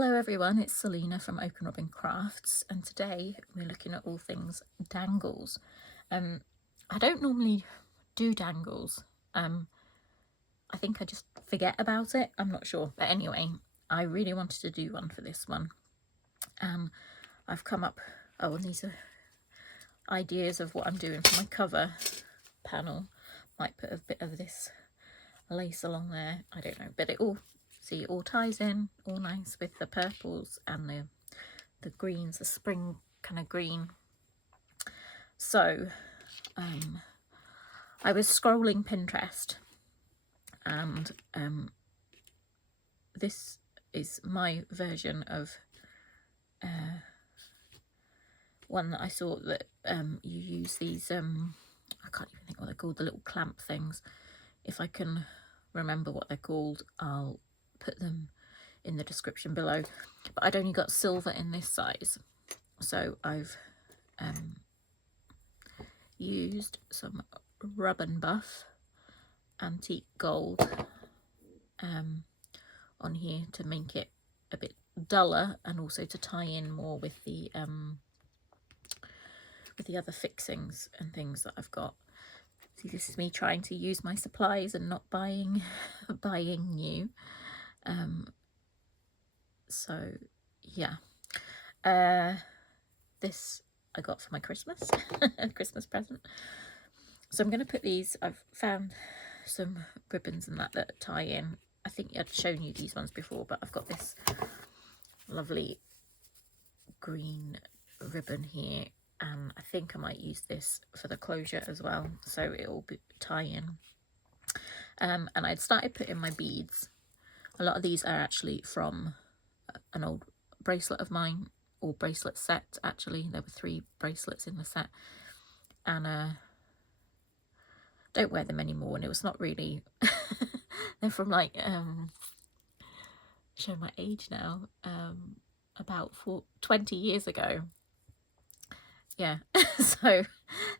Hello everyone, it's Selena from Open Robin Crafts, and today we're looking at all things dangles. I don't normally do dangles. I think I just forget about it. I'm not sure, but anyway, I really wanted to do one for this one. I've come up, and these are ideas of what I'm doing for my cover panel. Might put a bit of this lace along there, I don't know, but it all ties in all nice with the purples and the greens, the spring kind of green. So I was scrolling Pinterest, and this is my version of one that I saw that you use these I can't even think what they're called, the little clamp things. If I can remember what they're called, I'll put them in the description below. But I'd only got silver in this size, so I've used some Rub and Buff antique gold on here to make it a bit duller, and also to tie in more with the other fixings and things that I've got. See, this is me trying to use my supplies and not buying new. So yeah, this I got for my Christmas Christmas present. So I'm going to put these, I've found some ribbons and that tie in. I think I'd shown you these ones before, but I've got this lovely green ribbon here, and I think I might use this for the closure as well, so it'll tie in. And I'd started putting my beads. A lot of these are actually from an old bracelet of mine, or bracelet set actually. There were 3 bracelets in the set, and don't wear them anymore, and it was not really they're from like show my age now, about 20 years ago. Yeah. So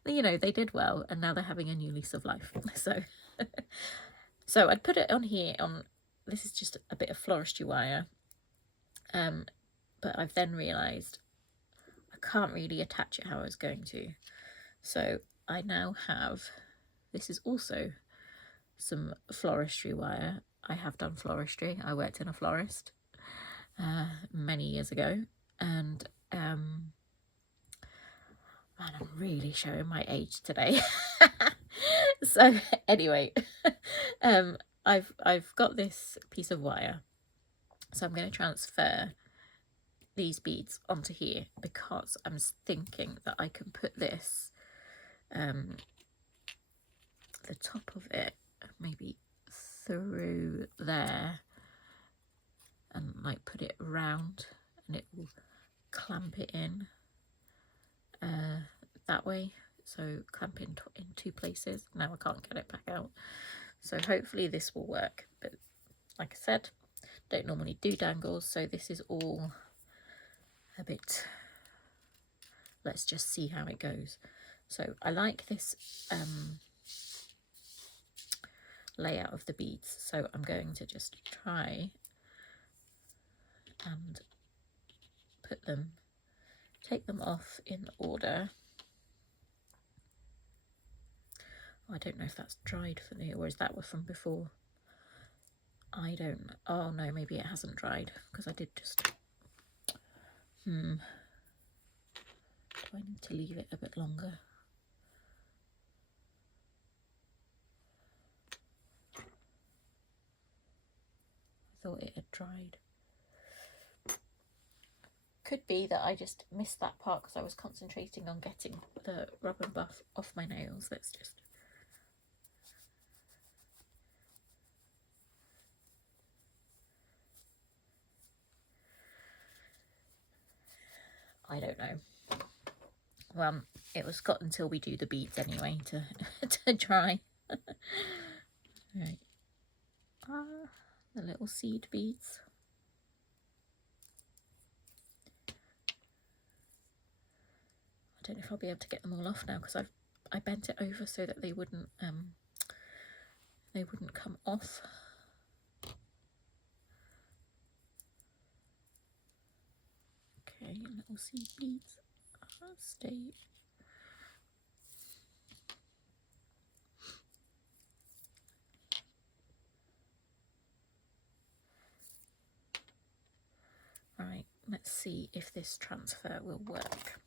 you know, they did well, and now they're having a new lease of life. So I'd put it on here. This is just a bit of floristry wire, but I've then realized I can't really attach it how I was going to, so I now have, this is also some floristry wire. I have done floristry. I worked in a florist many years ago, and man, I'm really showing my age today. So anyway, I've got this piece of wire, so I'm going to transfer these beads onto here, because I'm thinking that I can put this the top of it maybe through there, and like put it round, and it will clamp it in that way. So clamp in 2 places. Now I can't get it back out, so hopefully this will work. But like I said, don't normally do dangles, so this is all a bit, let's just see how it goes. So I like this layout of the beads, so I'm going to just try and take them off in order. I don't know if that's dried for me, or is that from before? I don't know. Oh no, maybe it hasn't dried, because I did just do I need to leave it a bit longer? I thought it had dried. Could be that I just missed that part because I was concentrating on getting the Rub and Buff off my nails. Let's just, I don't know. Well, it was got until we do the beads anyway to to dry. Right. The little seed beads. I don't know if I'll be able to get them all off now, because I bent it over so that they wouldn't come off. Okay, little seed beads. Stay. Right, let's see if this transfer will work.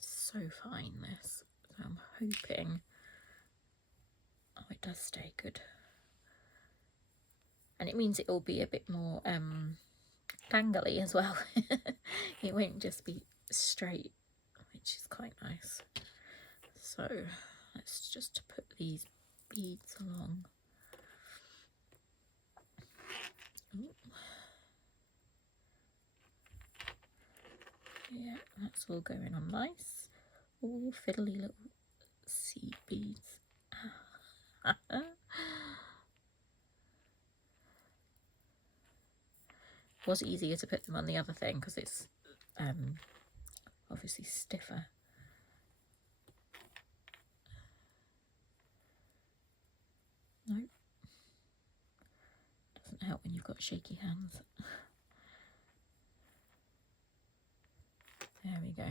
So fine, this. So I'm hoping. Oh, it does stay good. And it means it will be a bit more dangly as well. It won't just be straight, which is quite nice. So let's just put these beads along. Ooh. Yeah, that's all going on nice. All fiddly little seed beads. It was easier to put them on the other thing because it's obviously stiffer. No, doesn't help when you've got shaky hands. There we go.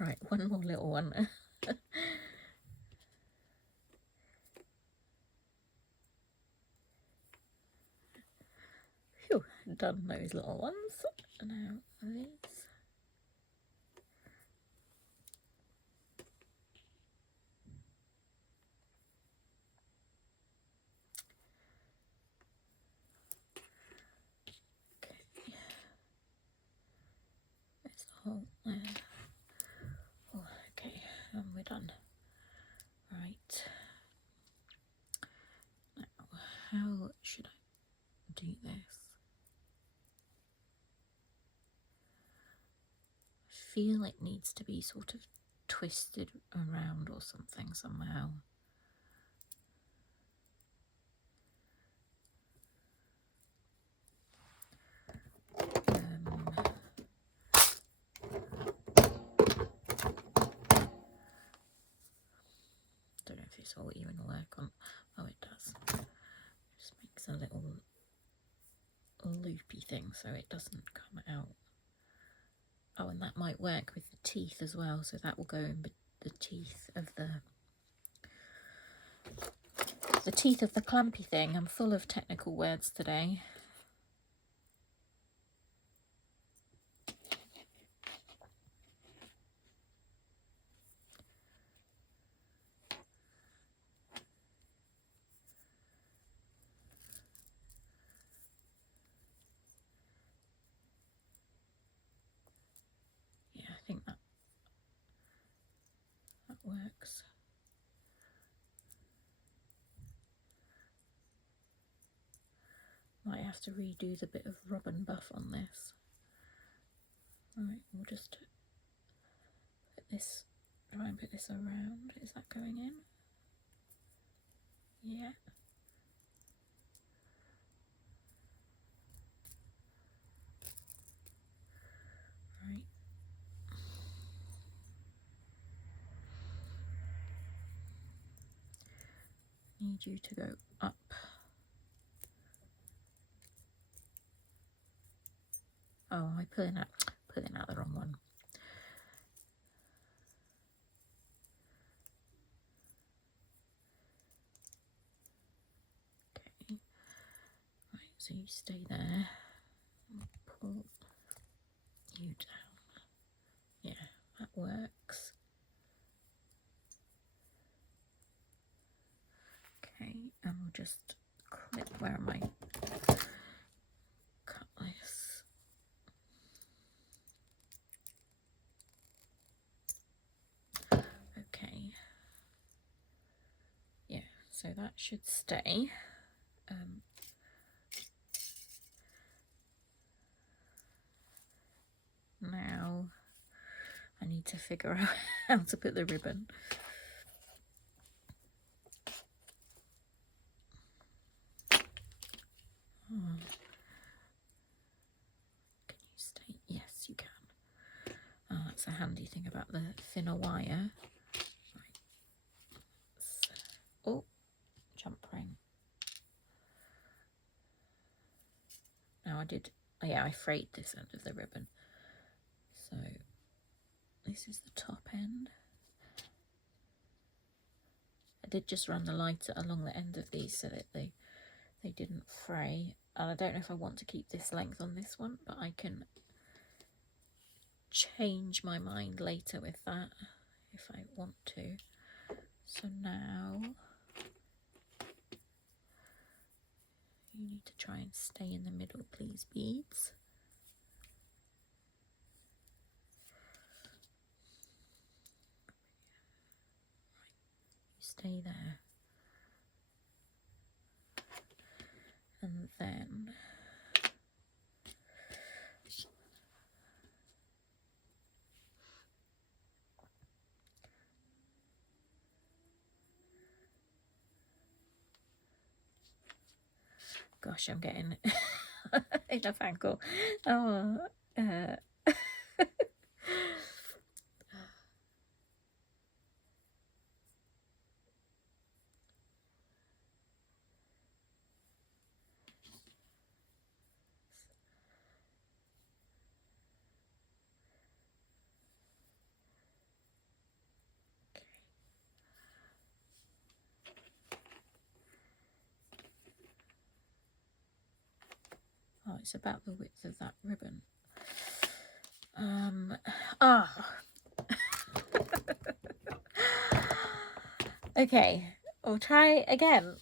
Right, one more little one. Phew, done those little ones. Now these. Okay. There's the hole there. Oh, okay, and we're done. Right. Now, how should I do this? I feel it needs to be sort of twisted around or something somehow. Don't know if this will even work on. Oh, it does. Just makes a little loopy thing so it doesn't come out. Oh, and that might work with the teeth as well, so that will go in the teeth of the teeth of the clumpy thing. I'm full of technical words today. Yeah, I think that works. Might have to redo the bit of rub and buff on this. Right, we'll just put this, try and put this around. Is that going in? Yeah. Right. Need you to go up. Oh, I'm pulling out the wrong one. Okay. Right, so you stay there. Pull you down. Yeah, that works. Okay, and we'll just clip. Where am I? Cut this. So that should stay. Now I need to figure out how to put the ribbon. Can you stay? Yes, you can. Oh, that's a handy thing about the thinner wire. Right. Oh, jump ring. Now I frayed this end of the ribbon. So this is the top end. I did just run the lighter along the end of these so that they didn't fray. And I don't know if I want to keep this length on this one, but I can change my mind later with that if I want to. So now you need to try and stay in the middle, please, beads. Right, you stay there. And then gosh, I'm getting enough ankle. Oh, oh, it's about the width of that ribbon. Okay, we'll try again.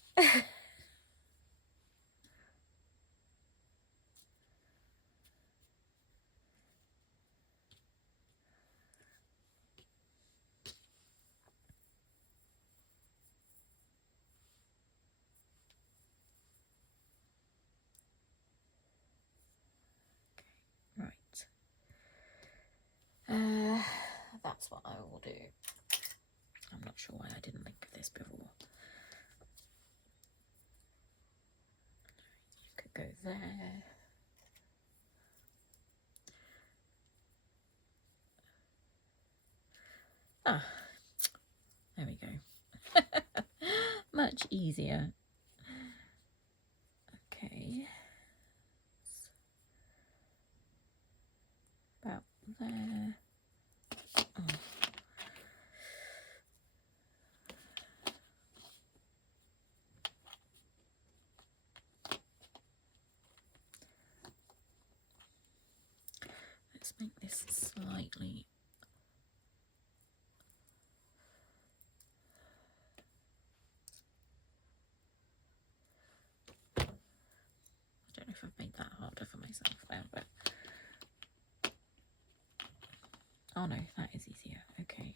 Right. That's what I will do. I'm not sure why I didn't think of this before. You could go there. Ah, there we go. Much easier. Okay. About there. Oh. Let's make this slightly. I don't know if I've made that harder for myself now, but oh no, that is easier. Okay.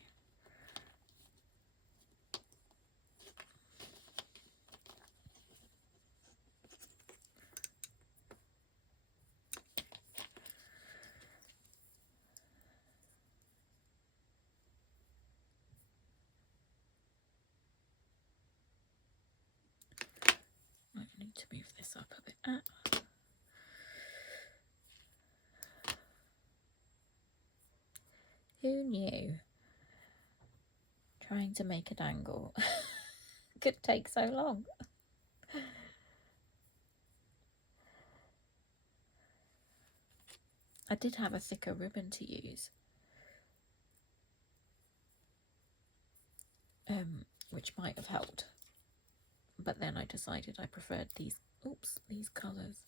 I need to move this up a bit. Who knew trying to make a dangle could take so long? I did have a thicker ribbon to use, which might have helped, but then I decided I preferred these colours.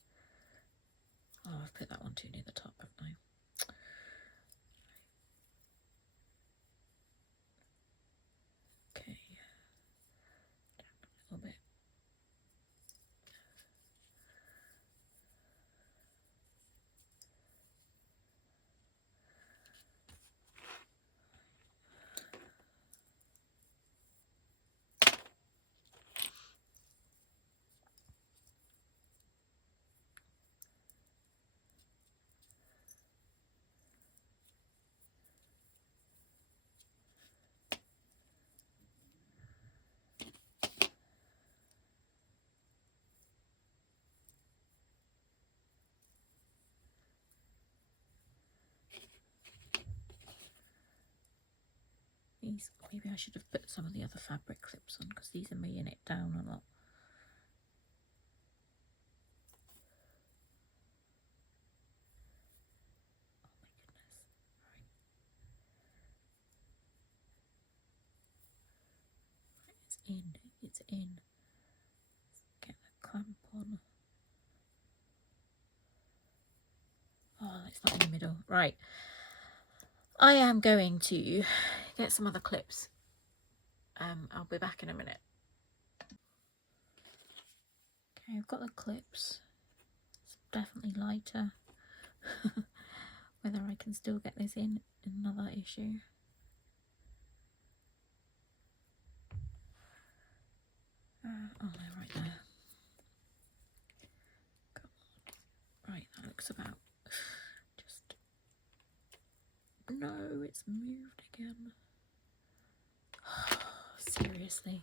Oh, I've put that one too near the top, haven't I? Okay, down a little bit. these. Maybe I should have put some of the other fabric clips on because these are maying it down a lot. Oh my goodness. Right. It's in. Let's get the clamp on. Oh, it's not in the middle. Right. I am going to get some other clips. I'll be back in a minute. Okay, I've got the clips. It's definitely lighter. Whether I can still get this in another issue. Oh no, right there. Come on. Right, that looks about. Just. No, it's moved again. Seriously.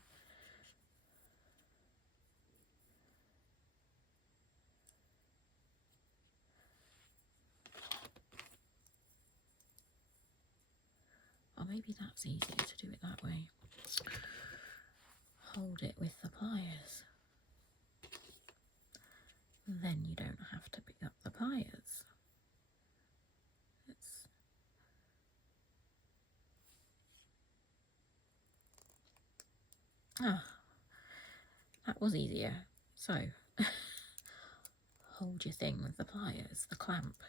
Or maybe that's easier to do it that way. Hold it with the pliers. Then you don't have to pick up the pliers. That was easier. So, hold your thing with the pliers, the clamp.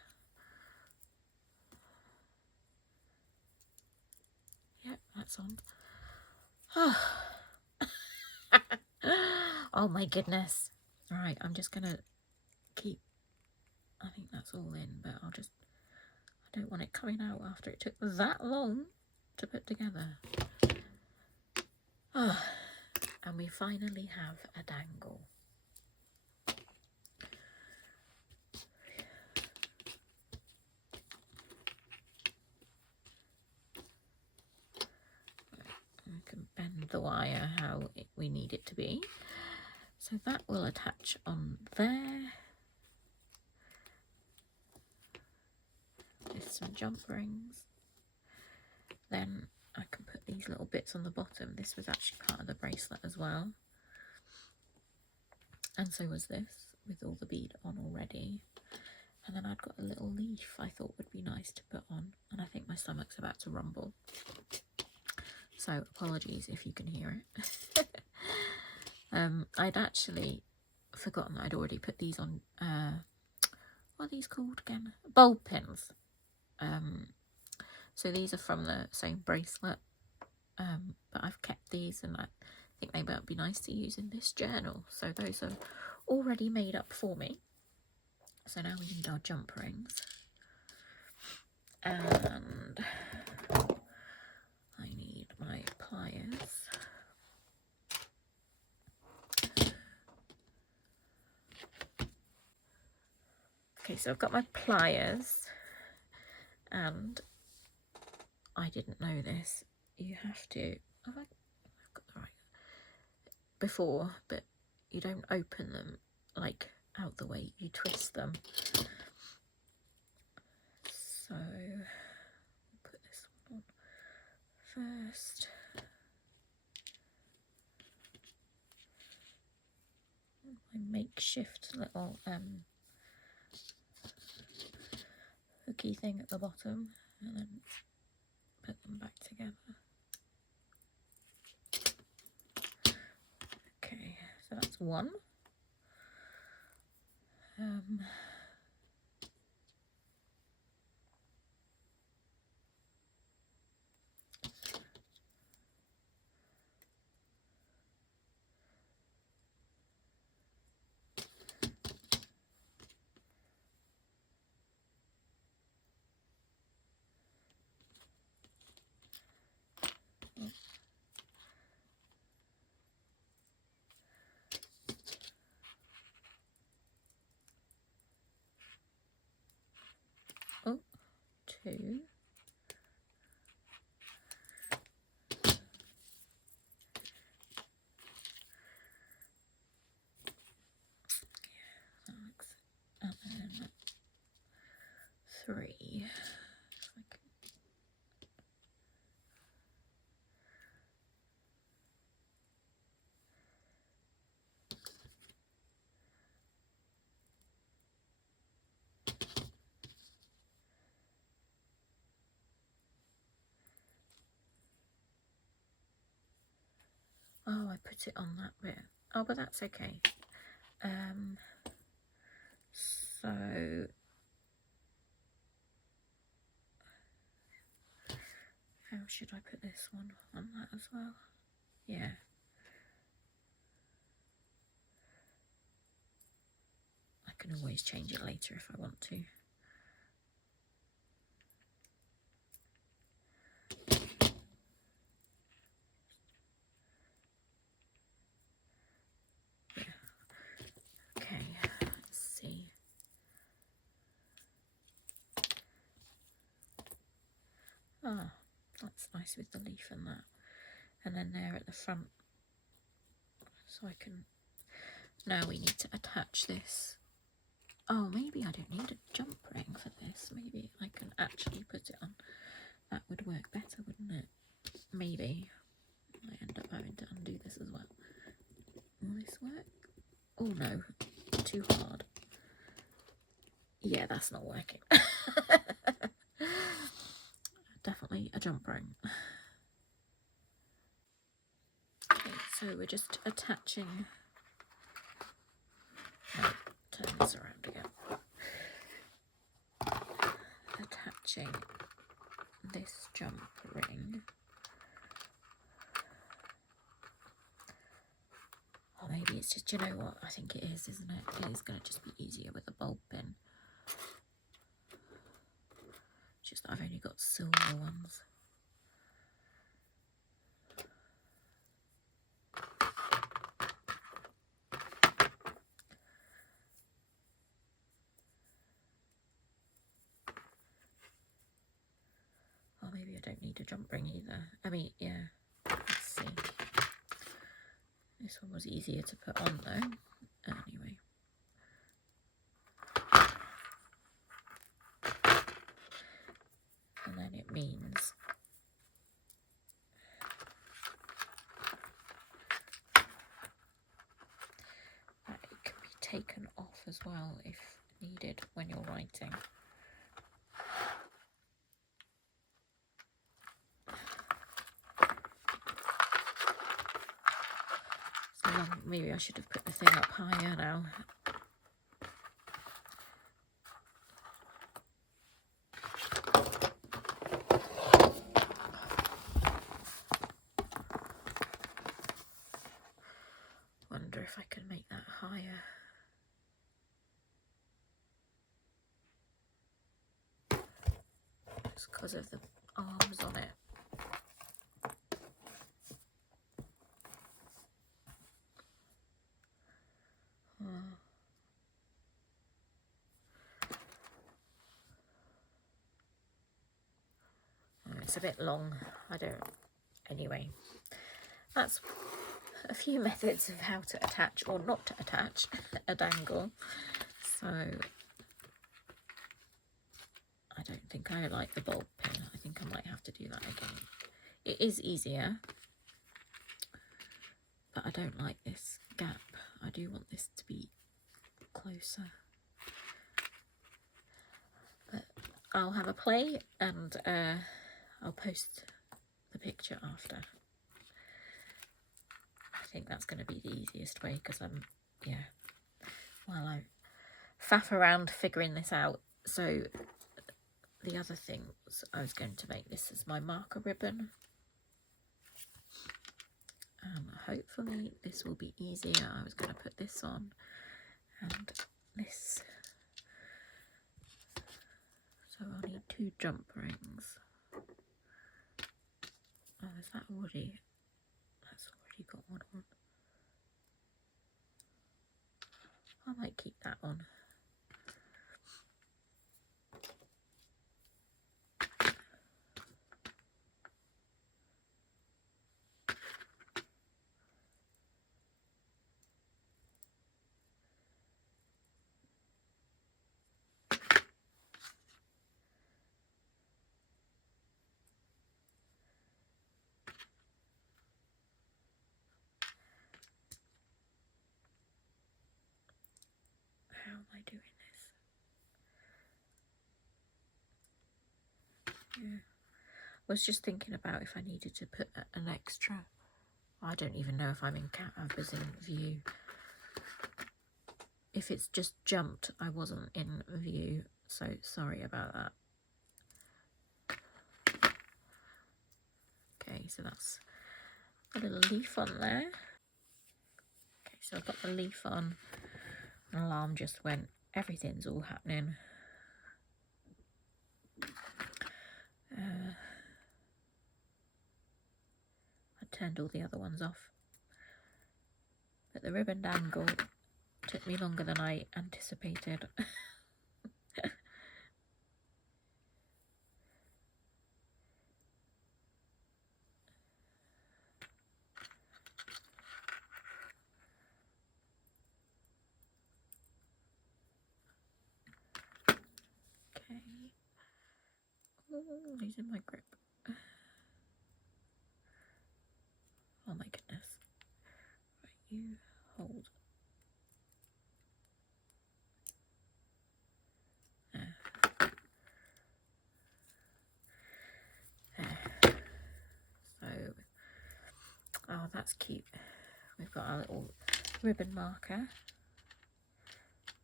Yep, that's on. Oh my goodness. Right, I'm just gonna keep, I think that's all in, but I don't want it coming out after it took that long to put together. And we finally have a dangle. We can bend the wire how we need it to be. So that will attach on there. With some jump rings. Then I can put these little bits on the bottom. This was actually part of the bracelet as well. And so was this, with all the bead on already. And then I'd got a little leaf I thought would be nice to put on. And I think my stomach's about to rumble. So apologies if you can hear it. I'd actually forgotten that I'd already put these on, what are these called again? Bulb pins. So these are from the same bracelet, but I've kept these and I think they might be nice to use in this journal. So those are already made up for me. So now we need our jump rings. And I need my pliers. Okay, so I've got my pliers, and I didn't know this. You have to, I've got the right before, but you don't open them like out the way, you twist them. So we'll put this one on first. My makeshift little hooky thing at the bottom, and then put them back together. Okay, so that's one. Oh, two. And then three. Oh, I put it on that bit. Oh, but that's okay. So how should I put this one on that as well? Yeah. I can always change it later if I want to. Yeah. Okay, let's see. Ah, that's nice with the leaf and that. And then there at the front. So I can, now we need to attach this. Oh, maybe I don't need a jump ring for this. Maybe I can actually put it on. That would work better, wouldn't it? Maybe. I end up having to undo this as well. Will this work? Oh no, too hard. Yeah, that's not working. Definitely a jump ring. Okay, so we're just attaching. Oh, turn this around again. Attaching this jump ring. Or maybe it's just, you know what, I think it is, isn't it? It is going to just be easier with a bulb pin. Just that I've only got silver ones. Or maybe I don't need a jump ring either. I mean, yeah, let's see. This one was easier to put on though. Anyway. And then it means that it can be taken off as well if needed when you're writing. So maybe I should have put the thing up higher now. Wonder if I can make that higher. Just because of the arms on it. It's a bit long. I don't. Anyway, that's a few methods of how to attach or not to attach a dangle. So I don't think I like the bulb pin. I think I might have to do that again. It is easier, but I don't like this gap. I do want this to be closer. But I'll have a play and I'll post the picture after. I think that's going to be the easiest way because yeah, while I faff around figuring this out. So the other thing was I was going to make this as my marker ribbon. Hopefully this will be easier. I was going to put this on and this. So I'll need 2 jump rings. Oh, is that already? That's already got one on. I might keep that on. How am I doing this? Yeah. I was just thinking about if I needed to put an extra I don't even know if I'm in view. If it's just jumped, I wasn't in view, so sorry about that. Okay, so that's a little leaf on there. Okay, so I've got the leaf on. An alarm just went. Everything's all happening. I turned all the other ones off. But the ribbon dangle took me longer than I anticipated. Okay. Oh, losing my grip. Oh my goodness. Right, you hold. There. There. So, oh, that's cute. We've got our little ribbon marker.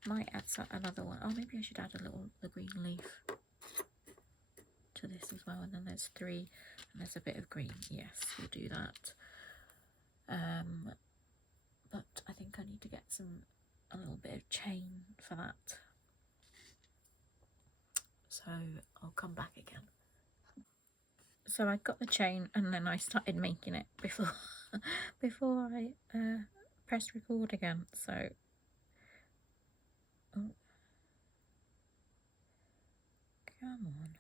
Might add another one. Oh, maybe I should add the green leaf to this as well. And then there's 3, and there's a bit of green. Yes, we'll do that. But I think I need to get a little bit of chain for that. So I'll come back again. So I got the chain, and then I started making it before I pressed record again. So oh, come on.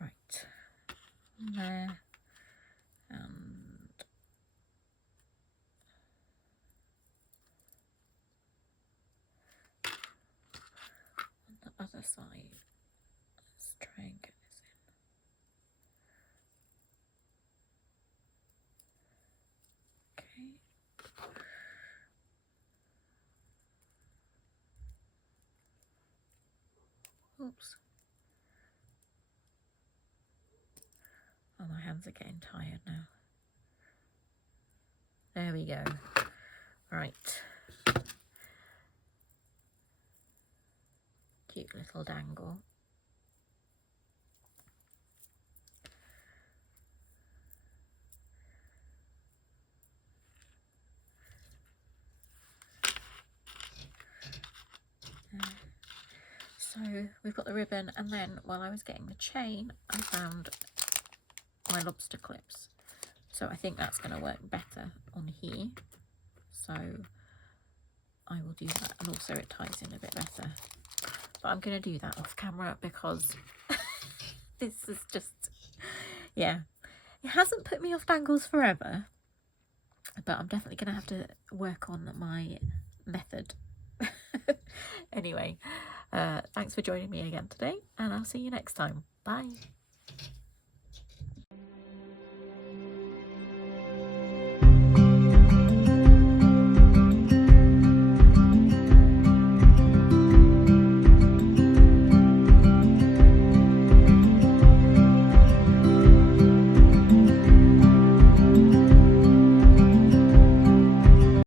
Right, there, and on the other side, let's try and get this in. Okay. Oops. Oh, my hands are getting tired now. There we go. Right. Cute little dangle. So we've got the ribbon, and then while I was getting the chain, I found my lobster clips. So I think that's going to work better on here. So I will do that, and also it ties in a bit better. But I'm going to do that off camera because this is just, yeah. It hasn't put me off dangles forever, but I'm definitely going to have to work on my method. Anyway, thanks for joining me again today, and I'll see you next time. Bye.